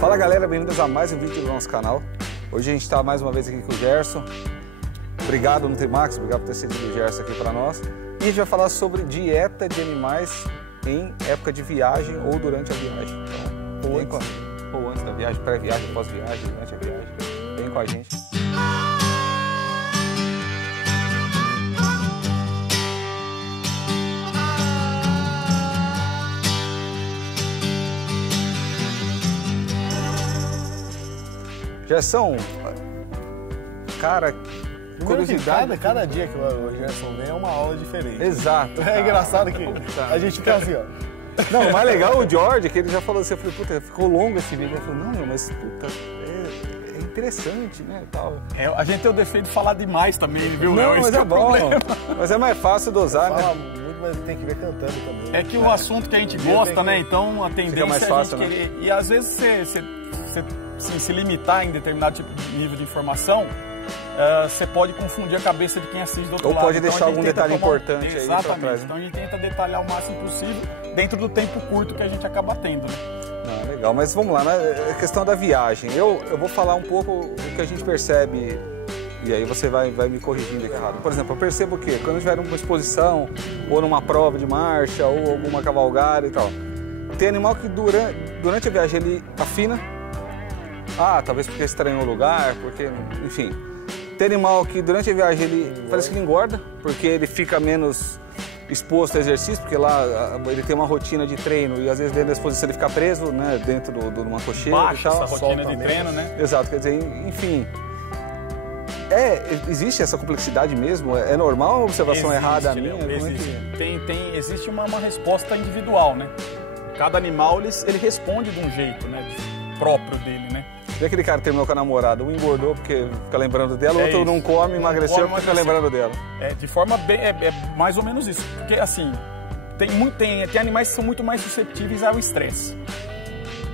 Fala galera, bem-vindos a mais um vídeo do nosso canal. Hoje a gente está mais uma vez aqui com o Gerson. Obrigado Nutrimax, obrigado por ter cedido o Gerson aqui para nós. E a gente vai falar sobre dieta de animais em época de viagem ou durante a viagem. Então, ou antes da viagem, pré-viagem, pós-viagem, durante a viagem. Vem com a gente. Gerson, cara, curiosidade. Cada dia que o Gerson vem é uma aula diferente. Exato. É engraçado que a gente fica assim, ó. Não, o mais legal o George, que ele já falou assim, eu falei, puta, ficou longo esse vídeo. Ele falou, não, mas puta, é interessante, né, tal. A gente tem o defeito de falar demais também, viu? Não, mas é bom. Problema. Mas é mais fácil dosar, Fala né? muito, mas tem que ver cantando também. É que o assunto que a gente gosta, né, então a tendência mais é a fácil, gente querer... E às vezes você se limitar em determinado tipo de nível de informação, você pode confundir a cabeça de quem assiste do outro lado. Ou pode então, deixar algum detalhe importante aí. Exatamente. Então a gente tenta detalhar o máximo possível dentro do tempo curto que a gente acaba tendo. Né? Ah, legal, mas vamos lá, na questão da viagem. Eu vou falar um pouco do que a gente percebe, e aí você vai me corrigindo aqui errado. Por exemplo, eu percebo o quê? Quando a gente vai numa exposição, ou numa prova de marcha, ou alguma cavalgada e tal, tem animal que durante a viagem ele afina. Ah, talvez porque estranhou o lugar, porque, enfim. Tem animal que durante a viagem ele parece que ele engorda, porque ele fica menos exposto ao exercício, porque lá ele tem uma rotina de treino e às vezes dentro da exposição ele fica preso, né, dentro de uma cocheira e tal. Essa rotina de treino, né? Exato, quer dizer, enfim. Existe essa complexidade mesmo? É normal a observação errada a minha? Existe. Existe uma resposta individual, né? Cada animal ele responde de um jeito, né, próprio dele, né? E aquele cara que terminou com a namorada, um engordou porque fica lembrando dela, o outro não come, emagreceu porque fica lembrando dela. De forma bem, é mais ou menos isso. Porque assim, tem animais que são muito mais suscetíveis ao estresse.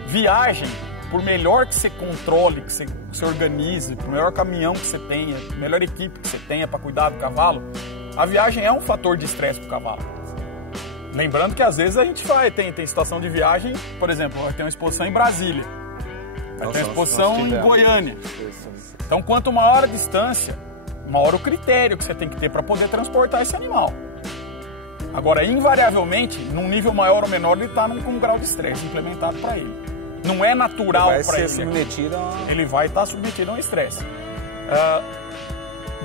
Viagem, por melhor que você controle, que você organize, por melhor caminhão que você tenha, melhor equipe que você tenha para cuidar do cavalo, a viagem é um fator de estresse para o cavalo. Lembrando que às vezes a gente tem situação de viagem, por exemplo, tem uma exposição em Brasília. Vai ter uma exposição em Goiânia. Então, quanto maior a distância, maior o critério que você tem que ter para poder transportar esse animal. Agora, invariavelmente, num nível maior ou menor, ele está com um grau de estresse implementado para ele. Não é natural para ele. Ele vai estar submetido a um estresse.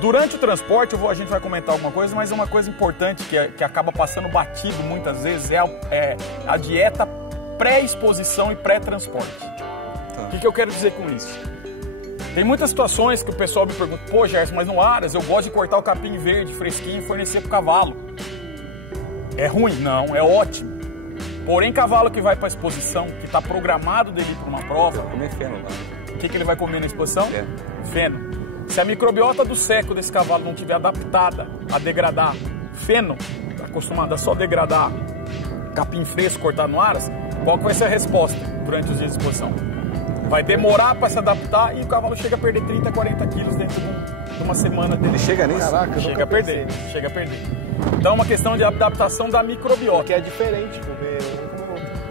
Durante o transporte, a gente vai comentar alguma coisa, mas uma coisa importante que acaba passando batido muitas vezes é a dieta pré-exposição e pré-transporte. O que eu quero dizer com isso? Tem muitas situações que o pessoal me pergunta, pô Gerson, mas no Aras eu gosto de cortar o capim verde, fresquinho e fornecer para o cavalo. É ruim? Não, é ótimo. Porém, cavalo que vai para a exposição, que está programado dele para uma prova... Comer feno lá. O que ele vai comer na exposição? Feno. Se a microbiota do seco desse cavalo não estiver adaptada a degradar feno, acostumada a só degradar capim fresco cortado no Aras, qual que vai ser a resposta durante os dias de exposição? Vai demorar para se adaptar e o cavalo chega a perder 30, 40 quilos dentro de uma semana dele. Ele chega nisso? Caraca, chega a perder. Então é uma questão de adaptação da microbiota. Que é diferente, comer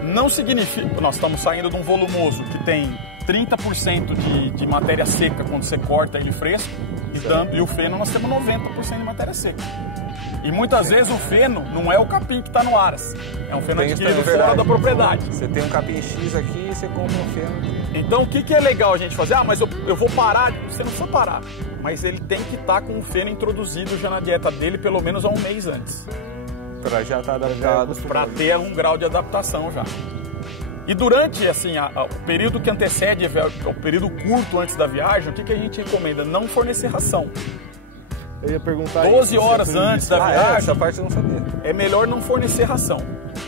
não significa... Nós estamos saindo de um volumoso que tem 30% de matéria seca quando você corta ele fresco e o feno nós temos 90% de matéria seca. E muitas vezes o feno não é o capim que está no Aras, é um feno adquirido fora da propriedade. Você tem um capim X aqui e você compra um feno. Então o que é legal a gente fazer? Ah, mas eu vou parar. Você não precisa parar, mas ele tem que estar com o feno introduzido já na dieta dele pelo menos há um mês antes. Para já estar adaptado. Para ter um grau de adaptação já. E durante assim, o período que antecede, o período curto antes da viagem, o que a gente recomenda? Não fornecer ração. Eu ia perguntar 12 horas antes da viagem, essa parte eu não sabia. É melhor não fornecer ração.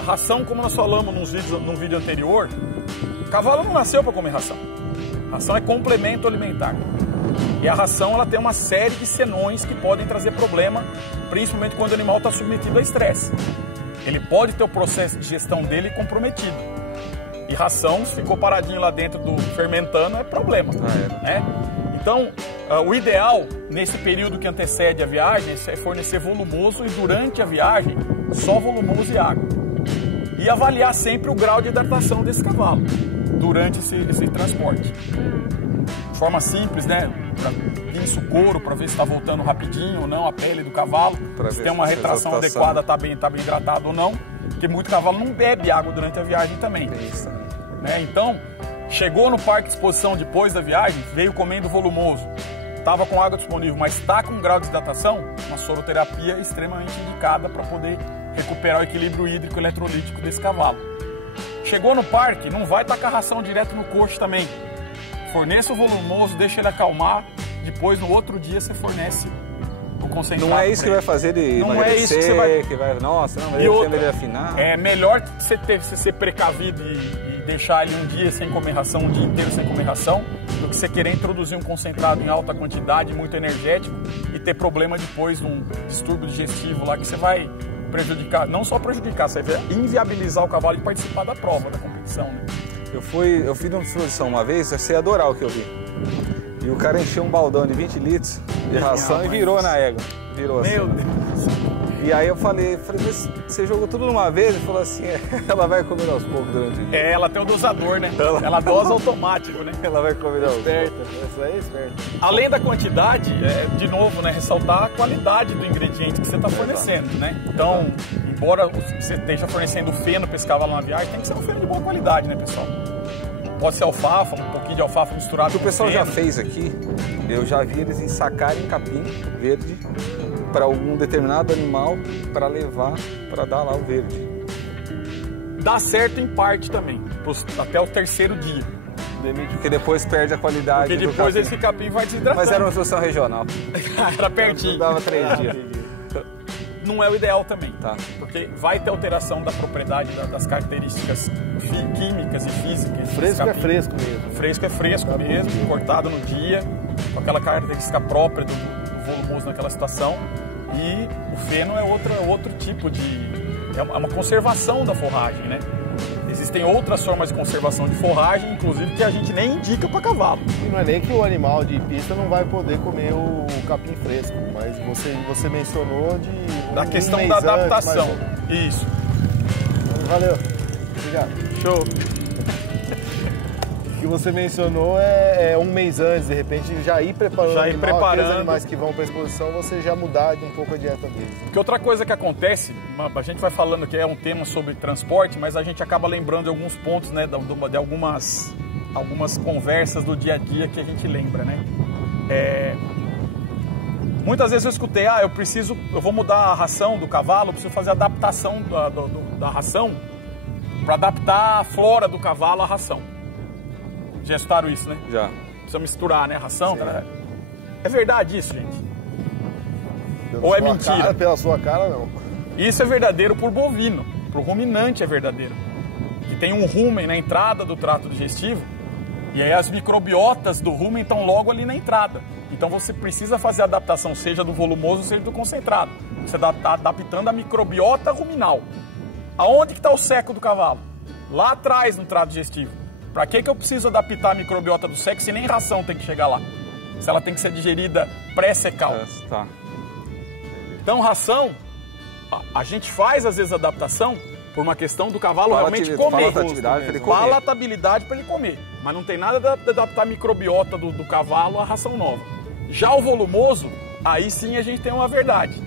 A ração, como nós falamos num vídeo anterior, o cavalo não nasceu para comer ração. Ração é complemento alimentar. E a ração ela tem uma série de senões que podem trazer problema, principalmente quando o animal está submetido a estresse. Ele pode ter o processo de gestão dele comprometido. E ração, se ficou paradinho lá dentro fermentando, é problema. Né? Então, o ideal, nesse período que antecede a viagem, é fornecer volumoso e durante a viagem, só volumoso e água. E avaliar sempre o grau de hidratação desse cavalo. durante esse transporte. De forma simples, né? Pinça o couro para ver se está voltando rapidinho ou não a pele do cavalo, se tem uma retração adequada, tá bem hidratado ou não, porque muito cavalo não bebe água durante a viagem também. Né? Então, chegou no parque de exposição depois da viagem, veio comendo volumoso, estava com água disponível, mas está com um grau de desidratação, uma soroterapia é extremamente indicada para poder recuperar o equilíbrio hídrico e eletrolítico desse cavalo. Chegou no parque, não vai tacar ração direto no coxo também. Forneça o volumoso, deixa ele acalmar, depois no outro dia você fornece o concentrado. Não é isso que vai fazer ele não é isso que você vai... Nossa, não, e outra, ele afinar. É melhor você ser precavido e deixar ele um dia sem comer ração, um dia inteiro sem comer ração, do que você querer introduzir um concentrado em alta quantidade, muito energético, e ter problema depois, um distúrbio digestivo lá, que você vai prejudicar, não só prejudicar, você vai inviabilizar o cavalo de participar da prova, da competição, né? Eu fiz uma exposição uma vez, você ia adorar o que eu vi. E o cara encheu um baldão de 20 litros de ração e virou na égua. Virou assim. Meu Deus! E aí eu falei, mas você jogou tudo numa vez? Ele falou assim, ela vai comer aos poucos durante o dia. Ela tem um dosador, né? Ela dosa automático, né? Ela vai comer aos poucos. Isso aí é esperto. Além da quantidade, de novo, né, ressaltar a qualidade do ingrediente que você está fornecendo, né? Então, embora você esteja fornecendo feno para esse cavalo na viagem, tem que ser um feno de boa qualidade, né, pessoal? Pode ser alfafa, um pouquinho de alfafa misturado com o que o pessoal feno. já fez aqui, eu já vi eles ensacarem capim verde para algum determinado animal para levar, para dar lá o verde. Dá certo em parte também, até o terceiro dia. Porque depois perde a qualidade. Porque depois esse capim vai desidratando. Mas era uma solução regional. Era pertinho. Dava 3 dias. Não é o ideal também, tá? Porque vai ter alteração da propriedade, das características químicas e físicas. Fresco é fresco mesmo. Fresco é fresco mesmo, cortado no dia, com aquela característica própria do volumoso naquela situação. E o feno é outro tipo de... é uma conservação da forragem, né? Existem outras formas de conservação de forragem, inclusive, que a gente nem indica para cavalo. E não é nem que o animal de pista não vai poder comer o capim fresco, mas você mencionou da questão da adaptação. Isso. Valeu. Obrigado. Show. O que você mencionou é um mês antes, de repente, já ir preparando aqueles animais que vão para a exposição, você já mudar um pouco a dieta deles. Porque outra coisa que acontece, a gente vai falando que é um tema sobre transporte, mas a gente acaba lembrando de alguns pontos, né, de algumas conversas do dia a dia que a gente lembra, né? Muitas vezes eu escutei, eu vou mudar a ração do cavalo, eu preciso fazer a adaptação da ração para adaptar a flora do cavalo à ração. Já escutaram isso, né? Já. Precisa misturar, né, a ração. Cara. É verdade isso, gente? Ou é mentira? Pela sua cara, não. Isso é verdadeiro por bovino, pro ruminante é verdadeiro. Que tem um rumen na entrada do trato digestivo, e aí as microbiotas do rumen estão logo ali na entrada. Então você precisa fazer a adaptação, seja do volumoso, seja do concentrado. Você está adaptando a microbiota ruminal. Aonde que está o seco do cavalo? Lá atrás no trato digestivo. Para que eu preciso adaptar a microbiota do seco se nem ração tem que chegar lá? Se ela tem que ser digerida pré-secal. Tá. Então ração, a gente faz às vezes a adaptação por uma questão do cavalo realmente comer. Palatabilidade para ele comer. Mas não tem nada de adaptar a microbiota do cavalo à ração nova. Já o volumoso, aí sim a gente tem uma verdade.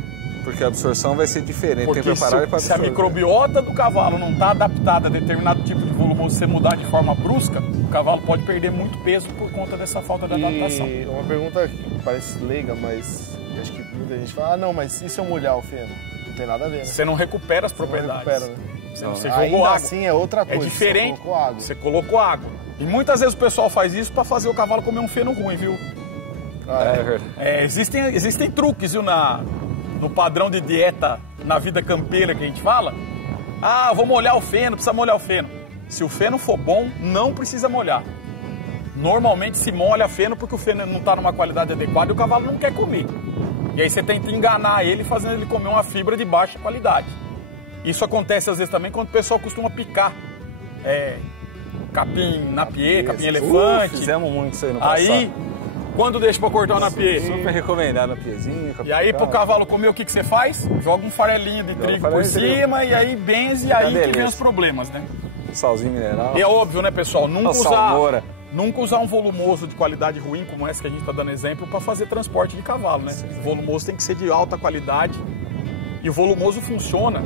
Porque a absorção vai ser diferente. Porque tem preparado para se a microbiota do cavalo não está adaptada a determinado tipo de volumoso, se mudar de forma brusca, o cavalo pode perder muito peso por conta dessa falta de adaptação. E uma pergunta que parece leiga, mas acho que muita gente fala, não, mas e se eu molhar o feno? Não tem nada a ver, né? Você não recupera as propriedades. Não recupera, né? Você jogou água. Assim é outra coisa. É diferente. Você colocou água. E muitas vezes o pessoal faz isso para fazer o cavalo comer um feno ruim, viu? Existem truques, viu, no padrão de dieta na vida campeira que a gente fala. Vou molhar o feno, precisa molhar o feno. Se o feno for bom, não precisa molhar. Normalmente se molha feno porque o feno não está numa qualidade adequada e o cavalo não quer comer. E aí você tenta enganar ele fazendo ele comer uma fibra de baixa qualidade. Isso acontece às vezes também quando o pessoal costuma picar capim napier, capim elefante. Fizemos muito isso aí no passado. Aí, quando deixa pra cortar o napier? Super recomendado napierzinho. E aí, pro cavalo comer, o que você faz? Joga um farelinho de trigo por cima e aí benze, e aí que vem os problemas, né? salzinho mineral. E é óbvio, né, pessoal? Nunca usar um volumoso de qualidade ruim, como esse que a gente está dando exemplo, para fazer transporte de cavalo, né? Sim. O volumoso tem que ser de alta qualidade e o volumoso funciona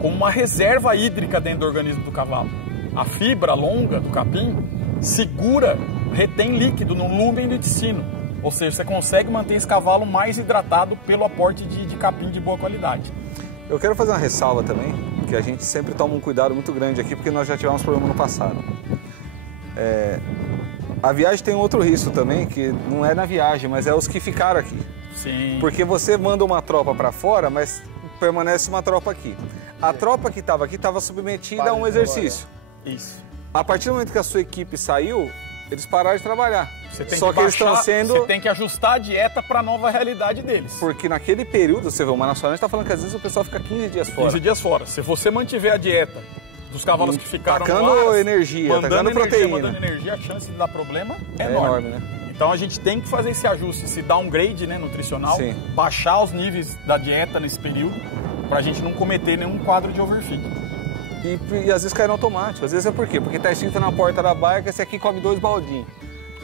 como uma reserva hídrica dentro do organismo do cavalo. A fibra longa do capim segura, retém líquido no lúmen do intestino, ou seja, você consegue manter esse cavalo mais hidratado pelo aporte de capim de boa qualidade. Eu quero fazer uma ressalva também, que a gente sempre toma um cuidado muito grande aqui, porque nós já tivemos problema no passado. A viagem tem outro risco também, que não é na viagem, mas é os que ficaram aqui. Sim. Porque você manda uma tropa para fora, mas permanece uma tropa aqui. A tropa que estava aqui estava submetida a um exercício. Isso. A partir do momento que a sua equipe saiu, eles pararam de trabalhar. Só que eles estão sendo... Você tem que ajustar a dieta para a nova realidade deles. Porque naquele período, você vê, o Manacional está falando que às vezes o pessoal fica 15 dias fora. 15 dias fora. Se você mantiver a dieta dos cavalos que ficaram tacando energia, tacando proteína, mandando energia, a chance de dar problema é enorme, né? Então a gente tem que fazer esse ajuste, se downgrade, né, nutricional, sim, baixar os níveis da dieta nesse período, para a gente não cometer nenhum quadro de overfeed. E às vezes cai no automático. Às vezes é por quê? Porque está escrito na porta da baia que esse aqui come 2 baldinhos.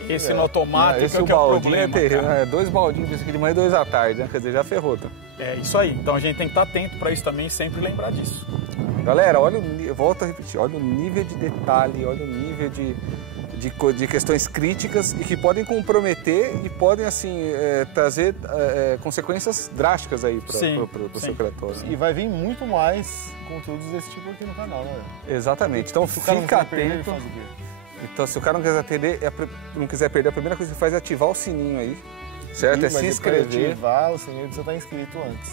Esse no automático esse é o baldinho é terrível. 2 baldinhos, esse aqui de manhã e 2 à tarde, né? Quer dizer, já ferrou. Tá? É isso aí. Então a gente tem que estar atento para isso também e sempre lembrar disso. Galera, olha eu volto a repetir, olha o nível de detalhe, olha o nível de questões críticas e que podem comprometer e podem, assim, trazer consequências drásticas aí para o seu criatório. E vai vir muito mais conteúdos desse tipo aqui no canal, né? Exatamente. Então fica atento. Então, se o cara não quiser perder, a primeira coisa que faz é ativar o sininho aí, certo? É se inscrever. Ativar o sininho, você está inscrito antes.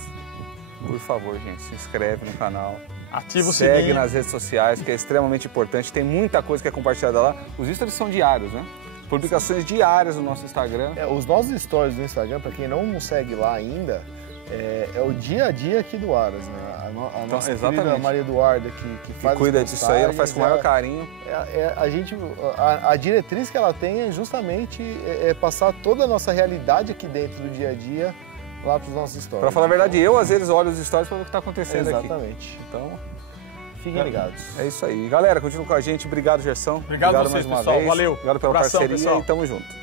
Por favor, gente, se inscreve no canal. Ativa o sininho. Segue nas redes sociais, que é extremamente importante. Tem muita coisa que é compartilhada lá. Os stories são diários, né? Publicações diárias no nosso Instagram. Os nossos stories do Instagram, para quem não nos segue lá ainda, é o dia a dia aqui do Aras, né? A nossa querida Maria Eduarda, que faz cuida disso aí, ela faz com o maior carinho. A diretriz que ela tem é justamente passar toda a nossa realidade aqui dentro do dia a dia lá para os nossos stories. Para falar a verdade, eu às vezes olho os stories para ver o que está acontecendo aqui. Exatamente. Então, fiquem ligados. É isso aí. Galera, continua com a gente. Obrigado, Gerson. Obrigado a vocês, mais uma pessoal. vez. Valeu. Obrigado pela parceria pessoal. E tamo junto.